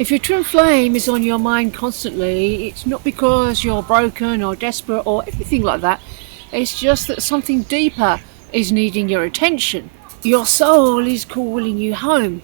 If your twin flame is on your mind constantly, it's not because you're broken or desperate or anything like that. It's just that something deeper is needing your attention. Your soul is calling you home.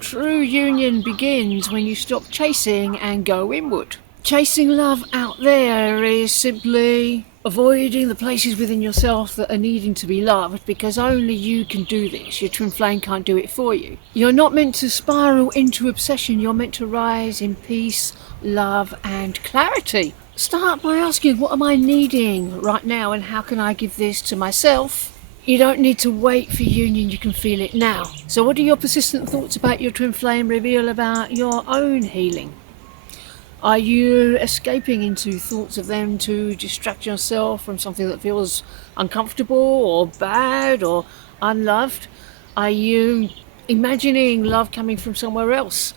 True union begins when you stop chasing and go inward. Chasing love out there is simply avoiding the places within yourself that are needing to be loved, because only you can do this. Your twin flame can't do it for you. You're not meant to spiral into obsession. You're meant to rise in peace, love and clarity. Start by asking, what am I needing right now and how can I give this to myself? You don't need to wait for union, you can feel it now. So what do your persistent thoughts about your twin flame reveal about your own healing? Are you escaping into thoughts of them to distract yourself from something that feels uncomfortable or bad or unloved? Are you imagining love coming from somewhere else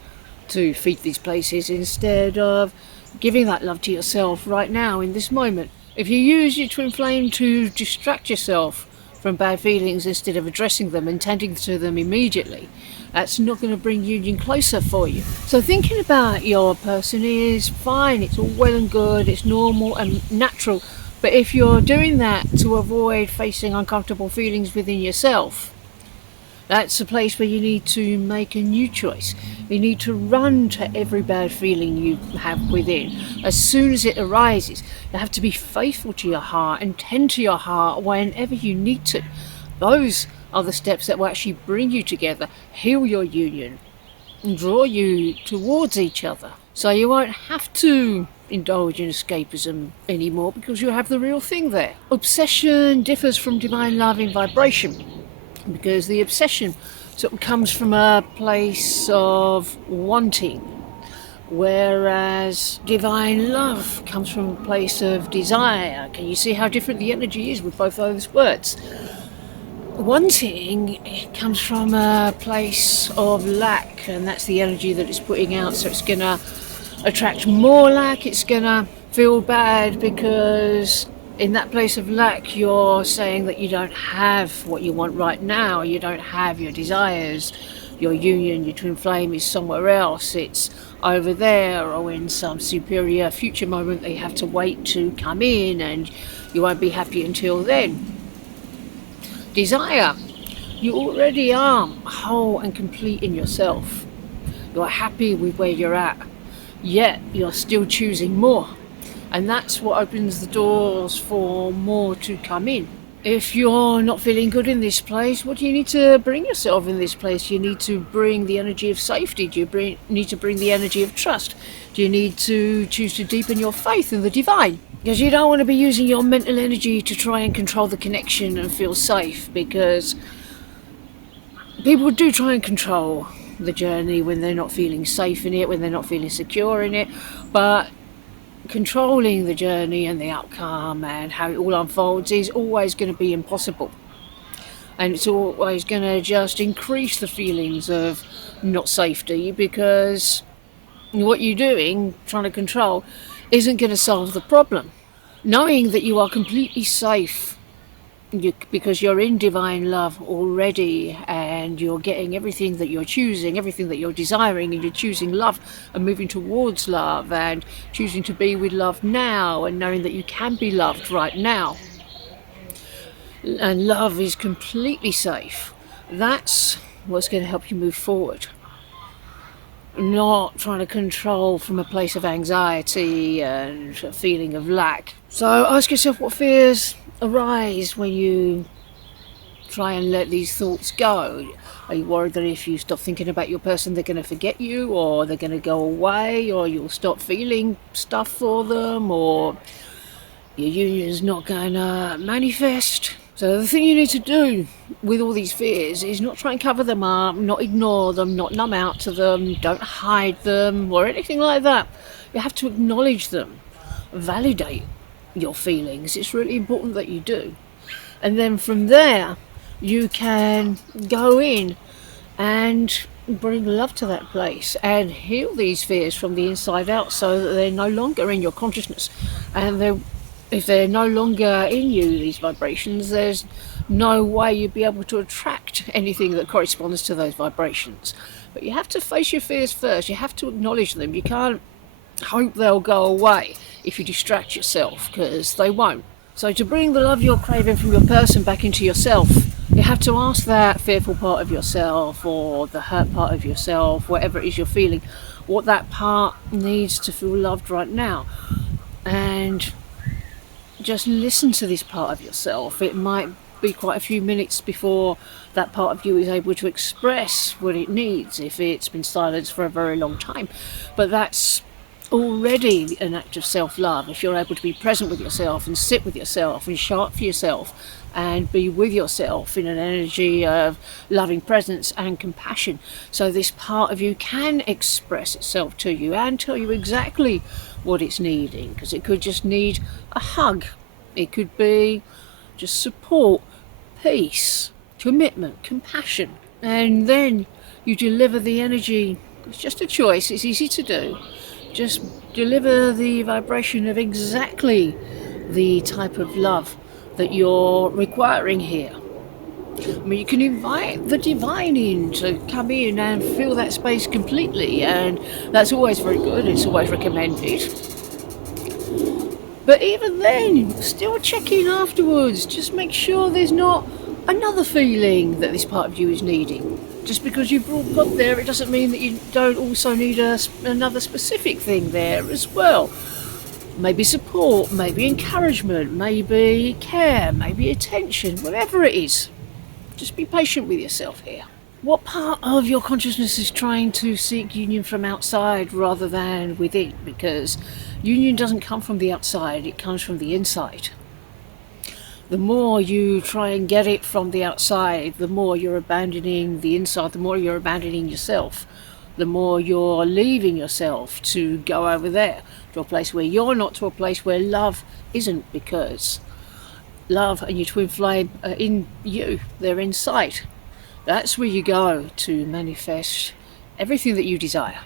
to feed these places instead of giving that love to yourself right now in this moment? If you use your twin flame to distract yourself from bad feelings instead of addressing them and tending to them immediately, that's not going to bring union closer for you. So thinking about your person is fine, it's all well and good, it's normal and natural, but if you're doing that to avoid facing uncomfortable feelings within yourself, that's a place where you need to make a new choice. You need to run to every bad feeling you have within. As soon as it arises, you have to be faithful to your heart and tend to your heart whenever you need to. Those are the steps that will actually bring you together, heal your union, and draw you towards each other. So you won't have to indulge in escapism anymore because you have the real thing there. Obsession differs from divine love in vibration, because the obsession sort of comes from a place of wanting, whereas divine love comes from a place of desire. Can you see how different the energy is with both those words? Wanting comes from a place of lack, and that's the energy that it's putting out, so it's going to attract more lack. It's going to feel bad because in that place of lack, you're saying that you don't have what you want right now. You don't have your desires. Your union, your twin flame is somewhere else. It's over there or in some superior future moment that you have to wait to come in, and you won't be happy until then. Desire. You already are whole and complete in yourself. You're happy with where you're at, yet you're still choosing more. And that's what opens the doors for more to come in. If you're not feeling good in this place, what do you need to bring yourself in this place? You need to bring the energy of safety. Do you need to bring the energy of trust? Do you need to choose to deepen your faith in the divine? Because you don't want to be using your mental energy to try and control the connection and feel safe, because people do try and control the journey when they're not feeling safe in it, when they're not feeling secure in it, but controlling the journey and the outcome and how it all unfolds is always going to be impossible, and it's always going to just increase the feelings of not safety, because what you're doing, trying to control, isn't going to solve the problem. Knowing that you are completely safe because you're in divine love already, and you're getting everything that you're choosing, everything that you're desiring, and you're choosing love and moving towards love and choosing to be with love now, and knowing that you can be loved right now, and love is completely safe. That's what's going to help you move forward. Not trying to control from a place of anxiety and a feeling of lack. So ask yourself, what fears arise when you try and let these thoughts go? Are you worried that if you stop thinking about your person, they're going to forget you, or they're going to go away, or you'll stop feeling stuff for them, or your union's not going to manifest? So the thing you need to do with all these fears is not try and cover them up, not ignore them, not numb out to them, don't hide them or anything like that. You have to acknowledge them, validate your feelings. It's really important that you do. And then from there, you can go in and bring love to that place and heal these fears from the inside out, so that they're no longer in your consciousness, and if they're no longer in you, these vibrations, there's no way you'd be able to attract anything that corresponds to those vibrations. But you have to face your fears first. You have to acknowledge them. You can't hope they'll go away if you distract yourself, because they won't. So to bring the love you're craving from your person back into yourself, you have to ask that fearful part of yourself, or the hurt part of yourself, whatever it is you're feeling, what that part needs to feel loved right now. And just listen to this part of yourself. It might be quite a few minutes before that part of you is able to express what it needs, if it's been silenced for a very long time. But that's already an act of self-love if you're able to be present with yourself and sit with yourself and show up for yourself and be with yourself in an energy of loving presence and compassion, so this part of you can express itself to you and tell you exactly what it's needing. Because it could just need a hug, it could be just support, peace, commitment, compassion, and then you deliver the energy. It's just a choice, it's easy to do. Just deliver the vibration of exactly the type of love that you're requiring here. I mean, you can invite the divine in to come in and fill that space completely, and that's always very good, it's always recommended. But even then, still check in afterwards. Just make sure there's not another feeling that this part of you is needing. Just because you've got there, it doesn't mean that you don't also need another specific thing there as well. Maybe support, maybe encouragement, maybe care, maybe attention, whatever it is. Just be patient with yourself here. What part of your consciousness is trying to seek union from outside rather than within? Because union doesn't come from the outside, it comes from the inside. The more you try and get it from the outside, the more you're abandoning the inside, the more you're abandoning yourself, the more you're leaving yourself to go over there, to a place where you're not, to a place where love isn't, because love and your twin flame are in you, they're inside. That's where you go to manifest everything that you desire.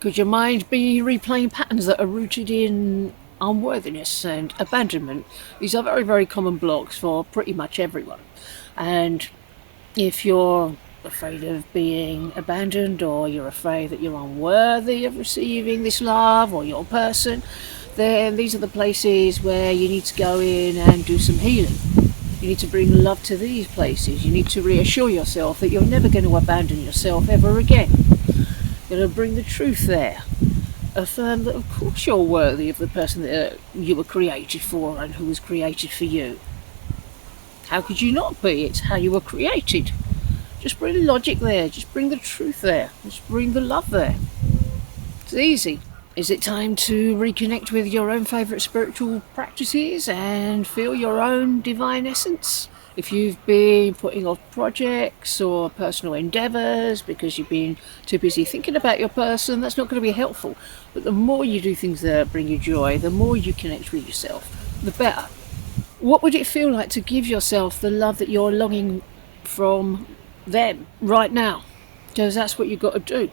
Could your mind be replaying patterns that are rooted in unworthiness and abandonment? These are very, very common blocks for pretty much everyone. And if you're afraid of being abandoned, or you're afraid that you're unworthy of receiving this love or your person, then these are the places where you need to go in and do some healing. You need to bring love to these places. You need to reassure yourself that you're never going to abandon yourself ever again. You're going to bring the truth there. Affirm that of course you're worthy of the person that you were created for and who was created for you. How could you not be? It's how you were created. Just bring the logic there, just bring the truth there, just bring the love there. It's easy. Is it time to reconnect with your own favourite spiritual practices and feel your own divine essence? If you've been putting off projects or personal endeavours because you've been too busy thinking about your person, that's not going to be helpful. But the more you do things that bring you joy, the more you connect with yourself, the better. What would it feel like to give yourself the love that you're longing from them right now? Because that's what you've got to do.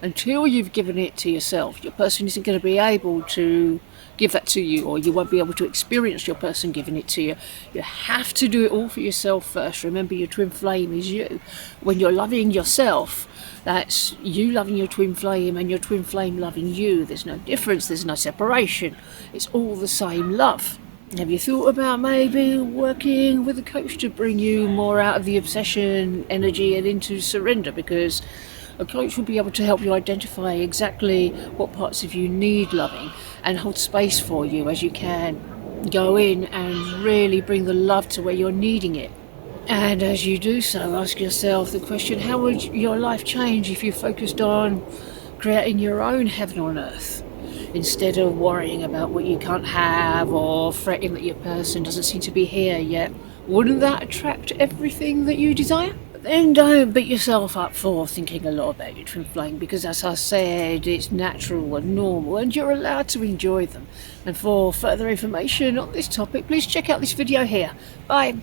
Until you've given it to yourself, your person isn't going to be able to give that to you, or you won't be able to experience your person giving it to you. You have to do it all for yourself first. Remember, your twin flame is you. When you're loving yourself, that's you loving your twin flame and your twin flame loving you. There's no difference, there's no separation. It's all the same love. Have you thought about maybe working with a coach to bring you more out of the obsession energy and into surrender? Because a coach will be able to help you identify exactly what parts of you need loving and hold space for you as you can go in and really bring the love to where you're needing it. And as you do so, ask yourself the question, how would your life change if you focused on creating your own heaven on earth, instead of worrying about what you can't have or fretting that your person doesn't seem to be here yet? Wouldn't that attract everything that you desire? Then don't beat yourself up for thinking a lot about your twin flame, because as I said, it's natural and normal and you're allowed to enjoy them. And for further information on this topic, please check out this video here. Bye.